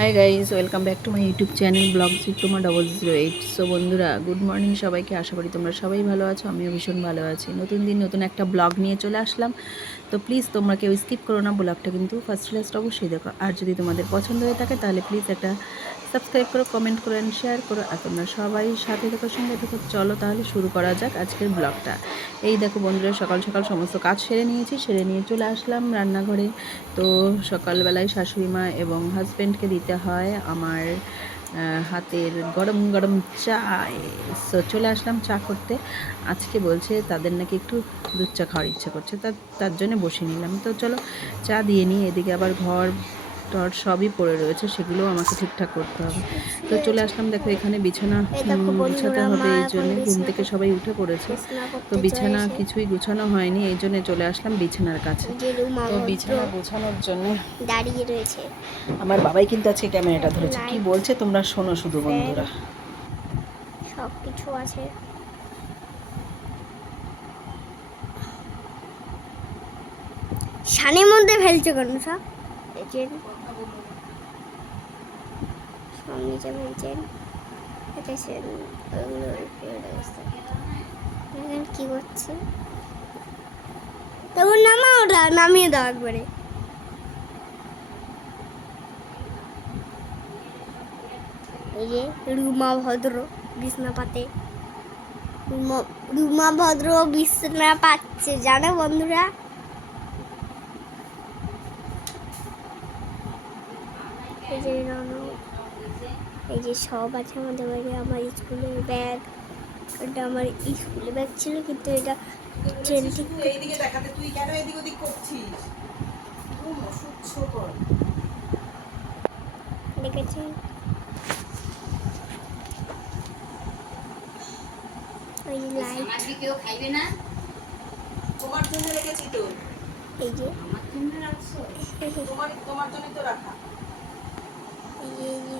High guys, welcome back to my YouTube channel ব্লগজিকটোমা008। So বন্ধুরা, good morning সবাইকে। আশা করি তোমরা সবাই ভালো আছো, আমিও ভীষণ ভালো আছি। নতুন দিন নতুন একটা ব্লগ নিয়ে চলে আসলাম। তো প্লিজ তোমরা কেউ স্কিপ করো না, ব্লগটা কিন্তু ফার্স্ট লাস্ট অবশ্যই দেখো। আর যদি তোমাদের পছন্দ হয়ে থাকে তাহলে প্লিজ একটা সাবস্ক্রাইব করো, কমেন্ট করো অ্যান্ড শেয়ার করো। আর তোমরা সবাই সাথে থেকো, সঙ্গে থেকো। চলো তাহলে শুরু করা যাক আজকের ব্লগটা। এই দেখো বন্ধুরা, সকাল সকাল সমস্ত কাজ সেরে নিয়েছি, সেরে নিয়ে চলে আসলাম রান্নাঘরে। তো সকালবেলায় শাশুড়ি মা এবং হাজব্যান্ডকে দিতে হয় আমার হাতের গরম গরম চা। সো চলে আসলাম চা করতে। আজকে বলছে তাদের নাকি একটু দুধ চা খাওয়ার ইচ্ছে করছে, তার জন্য বসে নিলাম। তো চলো চা দিয়ে নিই। এদিকে আবার ঘর টর সবই পড়ে রয়েছে, সেগুলোও আমাকে ঠিকঠাক করতে হবে। তো চলে আসলাম। দেখো এখানে বিছানা গুছাতে হবে, এই জন্যে ঘুম থেকে সবাই উঠে পড়েছে। তো বিছানা কিছুই গুছানো হয়নি, এই জন্যে চলে আসলাম বিছানার কাছে। তো বিছানা গোছানোর জন্য দাঁড়িয়ে রয়েছে। আমার বাবাই কিন্তু আজকে ক্যামেরাটা ধরেছে। কি বলছে তোমরা শোনো শুধু বন্ধুরা। সব কিছু আছে। শানের মধ্যে ফেলছে কেন সব? সব নিচে ফেলছেন। কি করছে? তখন নামা, ওটা নামিয়ে দাও একবারে। এই যে রুমা ভদ্র বিছনা পাতে, রুমা ভদ্র বিছনা পাচ্ছে, জানো বন্ধুরা? এই যে রানো, এই যে সব আছে আমাদের বাড়ি। আমার স্কুলের ব্যাগ, এটা আমার স্কুলের ব্যাগ ছিল, কিন্তু এটা ট্রেন থেকে এইদিকে দেখাতে, তুই কেন এদিক ওদিক করছিস? দেখেছেন। ওই যে লাইট, কেউ খাইবে না, তোমার জন্য রেখেছি তো। এই যে আমার জন্য রাখছো? তোমার জন্য তো রাখা। এই যে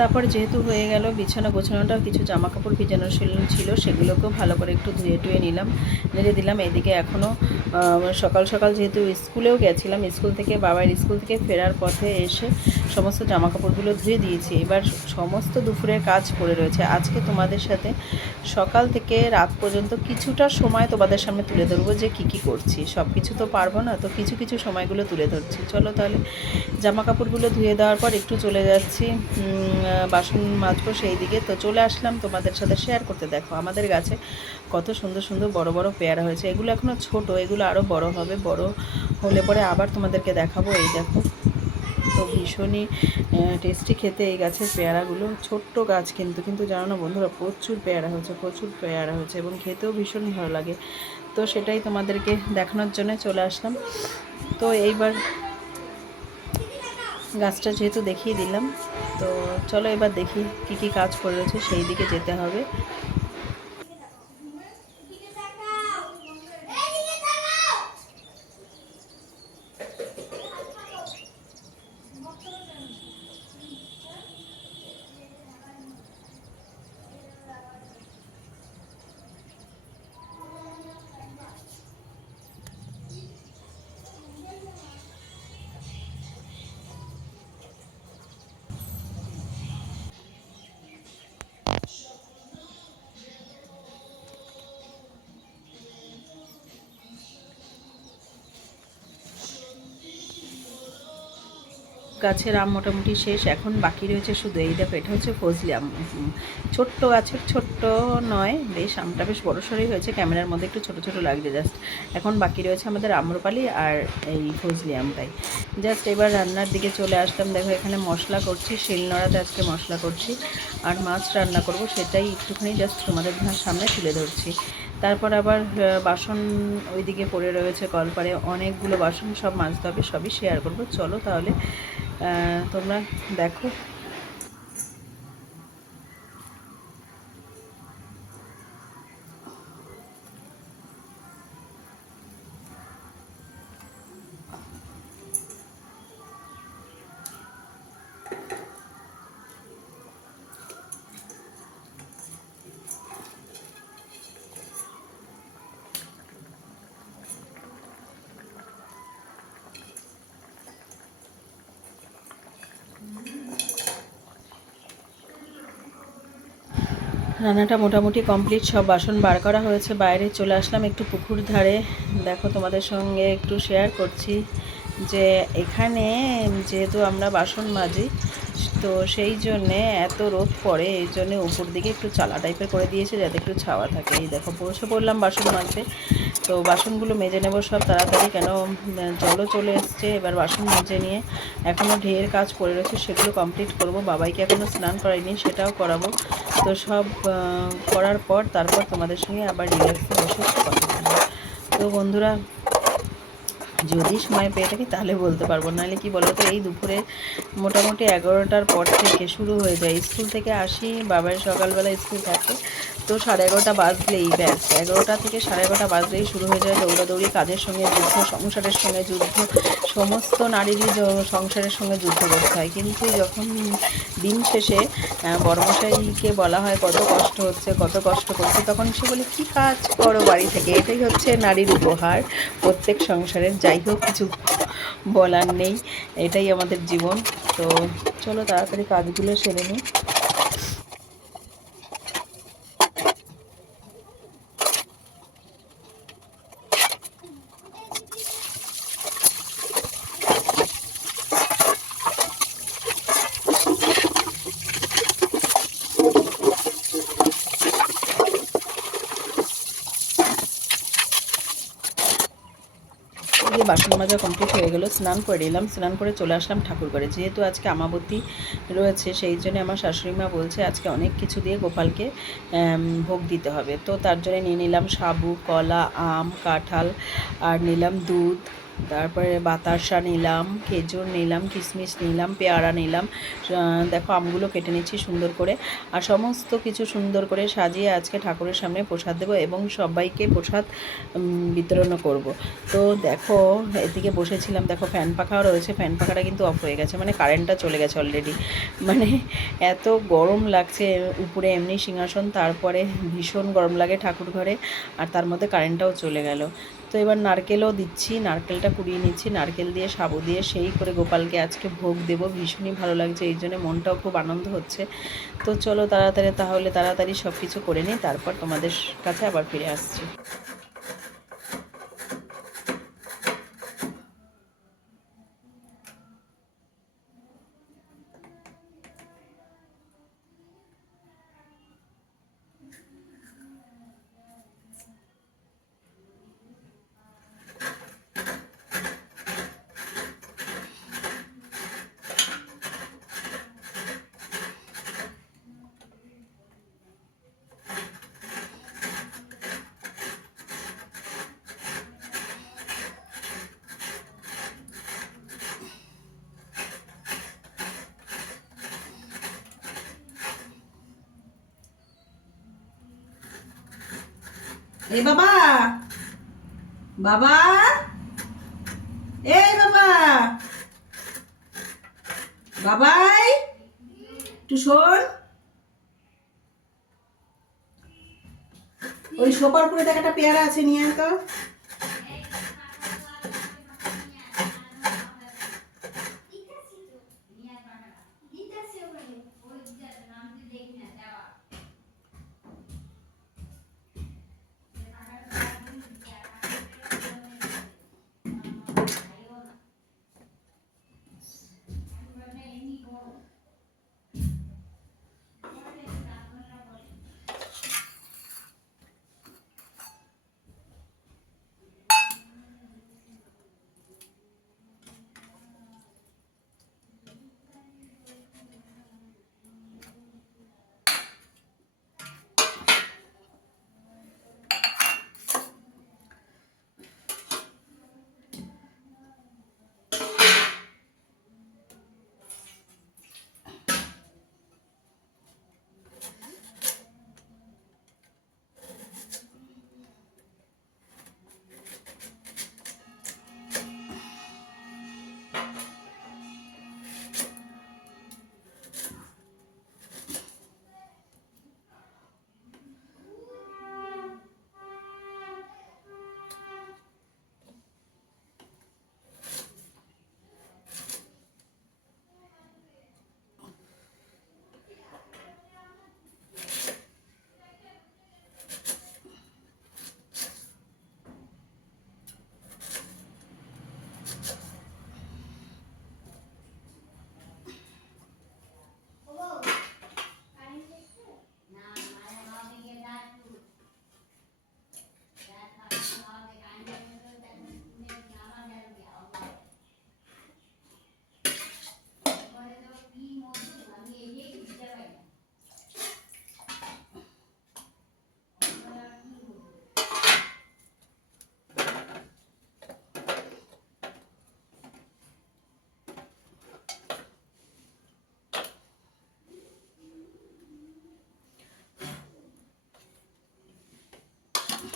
তারপর যেহেতু হয়ে গেল বিছানা গোছানোটা, কিছু জামা কাপড় ভিজানো ছিল, সেগুলোকেও ভালো করে একটু ধুয়ে টুয়ে নিলাম, নেড়ে দিলাম। এদিকে এখনও সকাল সকাল যেহেতু স্কুলেও গেছিলাম, বাবার স্কুল থেকে ফেরার পথে এসে সমস্ত জামা কাপড়গুলো ধুয়ে দিয়েছি। এবার সমস্ত দুপুরের কাজ পড়ে রয়েছে। আজকে তোমাদের সাথে সকাল থেকে রাত পর্যন্ত কিছুটা সময় তোমাদের সামনে তুলে ধরবো যে কী করছি। সব কিছু তো পারবো না, তো কিছু কিছু সময়গুলো তুলে ধরছি। চলো তাহলে জামা কাপড়গুলো ধুয়ে দেওয়ার পর একটু চলে যাচ্ছি বাসন মাজবো সেই দিকে। তো চলে আসলাম তোমাদের সাথে শেয়ার করতে। দেখো আমাদের গাছে কত সুন্দর সুন্দর বড় বড় পেয়ারা হয়েছে। এগুলো এখনও ছোট, এগুলো আরও বড় হবে। বড় হলে পরে আবার তোমাদেরকে দেখাবো। এই দেখো, তো ভীষণই টেস্টি খেতে এই গাছের পেয়ারাগুলো। ছোট্ট গাছ কিন্তু জানো না বন্ধুরা, প্রচুর পেয়ারা হয়েছে এবং খেতেও ভীষণ ভালো লাগে। তো সেটাই তোমাদেরকে দেখানোর জন্য চলে আসলাম। তো এইবার গাছটা যেহেতু দেখিয়ে দিলাম, তো চলো এবার দেখি কি কি কাজ পড়ে রয়েছে, সেই দিকে যেতে হবে। গাছের আম মোটামুটি শেষ, এখন বাকি রয়েছে শুধু এই দেখো, এটা হচ্ছে ফজলি আম। ছোট্ট গাছের, ছোট্ট নয়, বেশ আমটা বেশ বড়সড়ই হয়েছে, ক্যামেরার মধ্যে একটু ছোট ছোট লাগছে জাস্ট। এখন বাকি রয়েছে আমাদের আম্রপালি আর এই ফজলি আমটাই। জাস্ট এবার রান্নার দিকে চলে আসলাম। দেখো এখানে মশলা করছি, শিলনোড়াতে আজকে মশলা করছি, আর মাছ রান্না করব, সেটাই একটুখানি জাস্ট তোমাদের সামনে তুলে ধরছি। তারপর আবার বাসন ওইদিকে পড়ে রয়েছে কলপারে, অনেকগুলো বাসন, সব মাজতে হবে, সবই শেয়ার করব। চলো তাহলে তোমরা দেখো। রান্নাটা মোটামুটি কমপ্লিট, সব বাসন বার করা হয়েছে। বাইরে চলে আসলাম একটু পুকুর ধারে। দেখো তোমাদের সঙ্গে একটু শেয়ার করছি যে এখানে যেহেতু আমরা বাসন মাজি, তো সেই জন্যে এত রোদ পড়ে, এই জন্যে উপর দিকে একটু চালা টাইপের করে দিয়েছে যাতে একটু ছাওয়া থাকে। এই দেখো বসে পড়লাম বাসন মাজতে। তো বাসনগুলো মেজে নেব সব তাড়াতাড়ি, কেন জলও চলে এসছে। এবার বাসন মেজে নিয়ে এখনও ঢের কাজ পড়ে রয়েছে, সেগুলো কমপ্লিট করব। বাবাইকে এখনও স্নান করাইনি, সেটাও করাবো। তো সব করার পর তারপর তোমাদের সঙ্গে আবার রিল্যাক্সে বসে একটু কথা বলবো। তো বন্ধুরা, যদি সময় পেয়ে থাকি তাহলে বলতে পারবো, নাহলে কি বলো তো, এই দুপুরে মোটামুটি 11টার পর থেকে শুরু হয়ে যায়। স্কুল থেকে আসি, বাবার সকালবেলা স্কুল থাকে, তো 11:30 বাজলেই ব্যাস, 11টা থেকে 11:30 বাজলেই শুরু হয়ে যায় দৌড়াদৌড়ি, কাজের সঙ্গে যুদ্ধ, সংসারের সঙ্গে যুদ্ধ। সমস্ত নারীরই সংসারের সঙ্গে যুদ্ধ করতে হয়। কিন্তু যখন দিন শেষে বড়মশাইকে বলা হয় কত কষ্ট হচ্ছে, কত কষ্ট করছে, তখন সে বলে কী কাজ করো বাড়ি থেকে। এটাই হচ্ছে নারীর উপহার প্রত্যেক সংসারের। যাই হোক, কিছু বলার নেই, এটাই আমাদের জীবন। তো চলো তাড়াতাড়ি কাজগুলো সেরে নিই। যে বাসন মাজা কমপ্লিট হয়ে গেলো, স্নান করে নিলাম, স্নান করে চলে আসলাম ঠাকুর ঘরে। যেহেতু আজকে আমাবতী রয়েছে, সেই জন্য আমার শাশুড়ি মা বলছে আজকে অনেক কিছু দিয়ে গোপালকে ভোগ দিতে হবে। তো তার জন্য নিয়ে নিলাম সাবু, কলা, আম, কাঁঠাল, আর নিলাম দুধ, তারপরে বাতাসা নিলাম, খেজুর নিলাম, কিশমিশ নিলাম, পেয়ারা নিলাম। দেখো আমগুলো কেটে নিচ্ছি সুন্দর করে, আর সমস্ত কিছু সুন্দর করে সাজিয়ে আজকে ঠাকুরের সামনে প্রসাদ দেবো এবং সবাইকে প্রসাদ বিতরণও করব। তো দেখো এদিকে বসেছিলাম, দেখো ফ্যান পাখাও রয়েছে, ফ্যান পাখাটা কিন্তু অফ হয়ে গেছে, মানে কারেন্টটা চলে গেছে অলরেডি। মানে এত গরম লাগছে, উপরে এমনি সিংহাসন, তারপরে ভীষণ গরম লাগে ঠাকুর ঘরে, আর তার মধ্যে কারেন্টটাও চলে গেল। তো এবার নারকেলও দিচ্ছি, নারকেলটা কুড়িয়ে নিচ্ছি, নারকেল দিয়ে সাবু দিয়ে সেই করে গোপালকে আজকে ভোগ দেবো। ভীষণই ভালো লাগছে, এই জন্য মনটাও খুব আনন্দ হচ্ছে। তো চলো তাড়াতাড়ি সব কিছু করে নিই, তারপর তোমাদের কাছে আবার ফিরে আসছি। এই বাবা, বাবা, এই বাবা, বাবাই, একটু শোন। ওই সোপার উপরে দেখ একটা পেয়ারা আছে, নিয়ে আয় তো।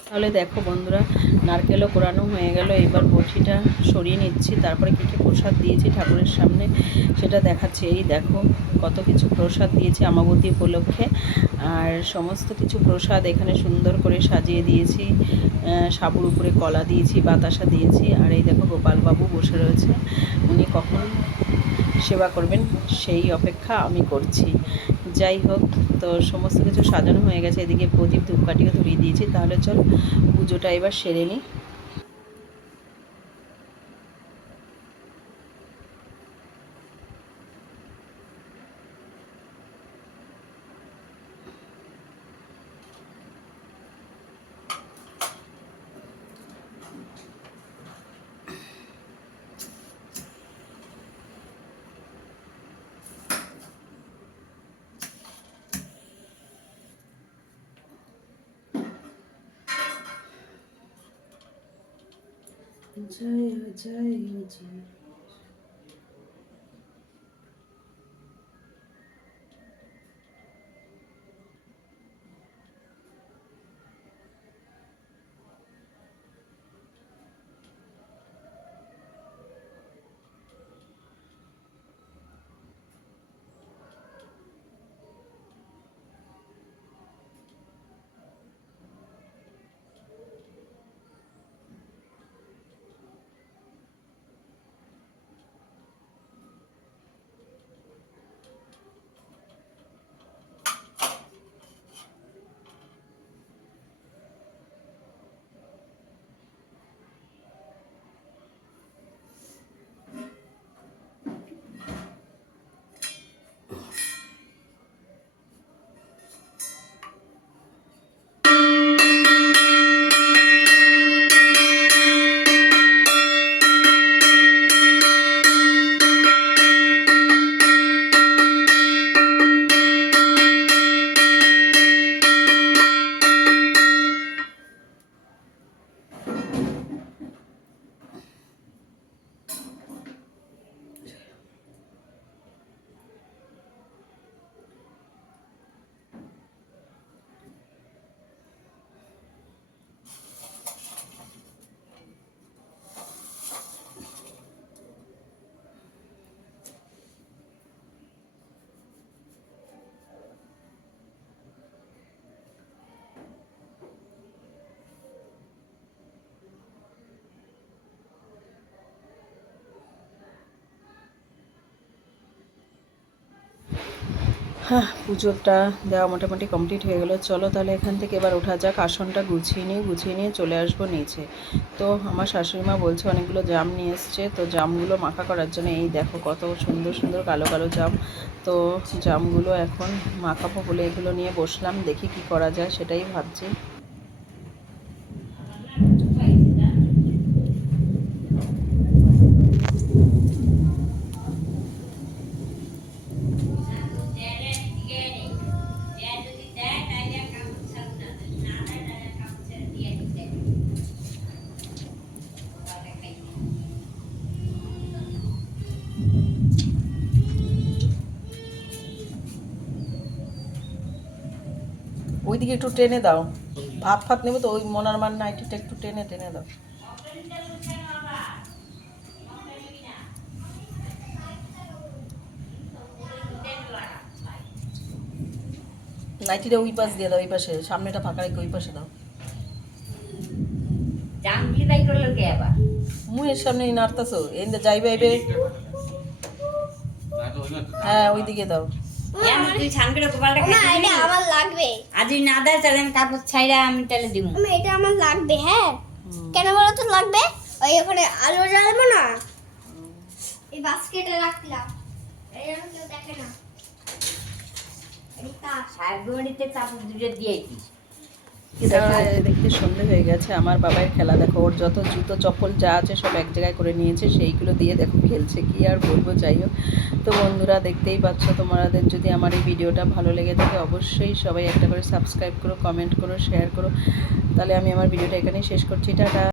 তাহলে দেখো বন্ধুরা, নারকেলও কোরানো হয়ে গেল। এবার বটিটা সরিয়ে নিচ্ছি, তারপরে কী কী প্রসাদ দিয়েছি ঠাকুরের সামনে সেটা দেখাচ্ছি। এই দেখো কত কিছু প্রসাদ দিয়েছি আমাবতী উপলক্ষে, আর সমস্ত কিছু প্রসাদ এখানে সুন্দর করে সাজিয়ে দিয়েছি। সাবুর উপরে কলা দিয়েছি, বাতাসা দিয়েছি, আর এই দেখো গোপালবাবু বসে রয়েছে, উনি কখন সেবা করবেন সেই অপেক্ষা আমি করছি। যাই হোক, তো সমস্ত কিছু সাজানো হয়ে গেছে, এদিকে প্রদীপ ধূপকাঠিও ধরিয়ে দিয়েছি। তাহলে চল পুজোটা এবার সেরে নিই। জয় জয় জয়। হ্যাঁ, পুজোটা দেওয়া মোটামুটি কমপ্লিট হয়ে গেলো। চলো তাহলে এখান থেকে এবার ওঠা যাক, আসনটা গুছিয়ে নিয়ে চলে আসবো নিচে। তো আমার শাশুড়িমা বলছে অনেকগুলো জাম নিয়ে এসছে, তো জামগুলো মাখা করার জন্য এই দেখো কত সুন্দর সুন্দর কালো কালো জাম। তো জামগুলো এখন মাখাবো বলে এগুলো নিয়ে বসলাম, দেখি কি করা যায় সেটাই ভাবছি। ওইদিকে একটু টেনে দাও, ভাত ফাত নেবে তো, ওই মনার মান নাইটিটা একটু টেনে টেনে দাও। নাইটিটা ওই পাশ দিয়ে দাও, ওই পাশে সামনেটা ফাঁকা রেখে ওই পাশে দাও। মুয়ের সামনে নাড়তাছো, এনে যাইবে আইবে। হ্যাঁ ওইদিকে দাও। তুই ছান করে গোপালটা না এটা আমার লাগবে। আজ না দেয় তাহলে আমি কাপড় ছাইরা আমি তাহলে দিব। এটা আমার লাগবে। হ্যাঁ কেন বলো তো লাগবে? ওই ওখানে আলো জ্বালাবো না, এই বাস্কেটে রাখলাম, এই জন্য কেউ দেখে না। এটা সাহেববাড়িতে কাপড় দুটো দিয়েছিস। দেখতে সন্ধে হয়ে গেছে। আমার বাবার খেলা দেখো, ওর যত জুতো চপ্পল যা আছে সব এক জায়গায় করে নিয়েছে, সেইগুলো দিয়ে দেখো খেলছে, কি আর বলবো। যাই হোক, তো বন্ধুরা দেখতেই পাচ্ছ, তোমাদের যদি আমার এই ভিডিওটা ভালো লেগে থাকে অবশ্যই সবাই একটা করে সাবস্ক্রাইব করো, কমেন্ট করো, শেয়ার করো। তাহলে আমি আমার ভিডিওটা এখানেই শেষ করছি। টাটা।